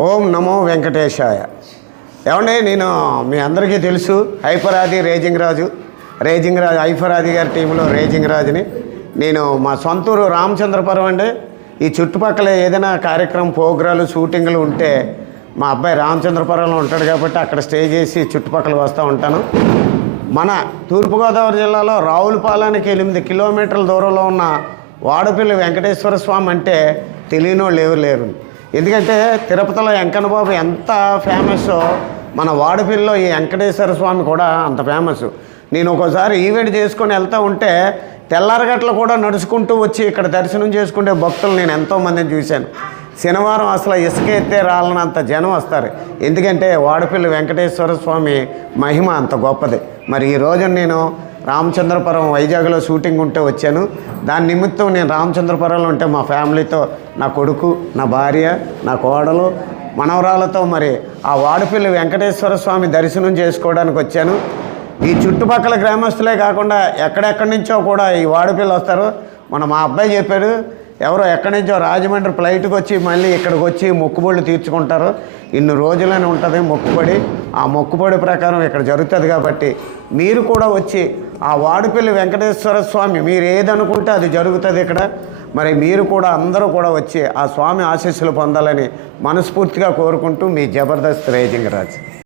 ఓం నమో వెంకటేశాయ. ఏమండి, నేను మీ అందరికీ తెలుసు హైపరాది రేజింగ్ రాజు హైపరాది గారి టీంలో రేజింగ్ రాజుని. నేను మా సొంతూరు రామచంద్రపురం అండి. ఈ చుట్టుపక్కల ఏదైనా కార్యక్రమం ప్రోగ్రాలు షూటింగ్లు ఉంటే మా అబ్బాయి రామచంద్రపురంలో ఉంటాడు కాబట్టి అక్కడ స్టే చేసి చుట్టుపక్కల వస్తూ ఉంటాను. మన తూర్పుగోదావరి జిల్లాలో రావులపాలెనికి 8 కిలోమీటర్ల దూరంలో ఉన్న వాడపల్లి వెంకటేశ్వర స్వామి అంటే తెలియని వాళ్ళు ఎవరు లేరు. ఎందుకంటే తిరుపతిలో వెంకన్నబాబు ఎంత ఫేమస్సో మన వాడపల్లిలో ఈ వెంకటేశ్వర స్వామి కూడా అంత ఫేమస్. నేను ఒక్కోసారి ఈవెంట్ చేసుకొని వెళ్తూ ఉంటే తెల్లారగట్ల కూడా నడుచుకుంటూ వచ్చి ఇక్కడ దర్శనం చేసుకునే భక్తులు నేను ఎంతోమందిని చూశాను. శనివారం అసలు ఇసుక ఎత్తే రాలనంత జనం వస్తారు. ఎందుకంటే వాడపల్లి వెంకటేశ్వర స్వామి మహిమ అంత గొప్పది. మరి ఈరోజు నేను రామచంద్రపురం వైజాగ్లో షూటింగ్ ఉంటే వచ్చాను. దాని నిమిత్తం నేను రామచంద్రపురంలో ఉంటే మా ఫ్యామిలీతో, నా కొడుకు, నా భార్య, నా కోడలు, మనవరాలతో మరి ఆ వాడపల్లి వెంకటేశ్వర స్వామి దర్శనం చేసుకోవడానికి వచ్చాను. ఈ చుట్టుపక్కల గ్రామస్తులే కాకుండా ఎక్కడెక్కడి నుంచో కూడా ఈ వాడపల్లి వస్తారు. మా అబ్బాయి చెప్పాడు, ఎవరో ఎక్కడి నుంచో రాజమండ్రి ఫ్లైట్కి వచ్చి మళ్ళీ ఇక్కడికి వచ్చి మొక్కుబడులు తీర్చుకుంటారు. ఇన్ని రోజులని ఉంటుంది మొక్కుబడి. ఆ మొక్కుబడి ప్రకారం ఇక్కడ జరుగుతుంది. కాబట్టి మీరు కూడా వచ్చి ఆ వాడపల్లి వెంకటేశ్వర స్వామి మీరు ఏదనుకుంటే అది జరుగుతుంది ఇక్కడ. మరి మీరు కూడా అందరూ కూడా వచ్చి ఆ స్వామి ఆశీస్సులు పొందాలని మనస్ఫూర్తిగా కోరుకుంటూ మీ జబర్దస్త్ రేజింగ్ రాజ్.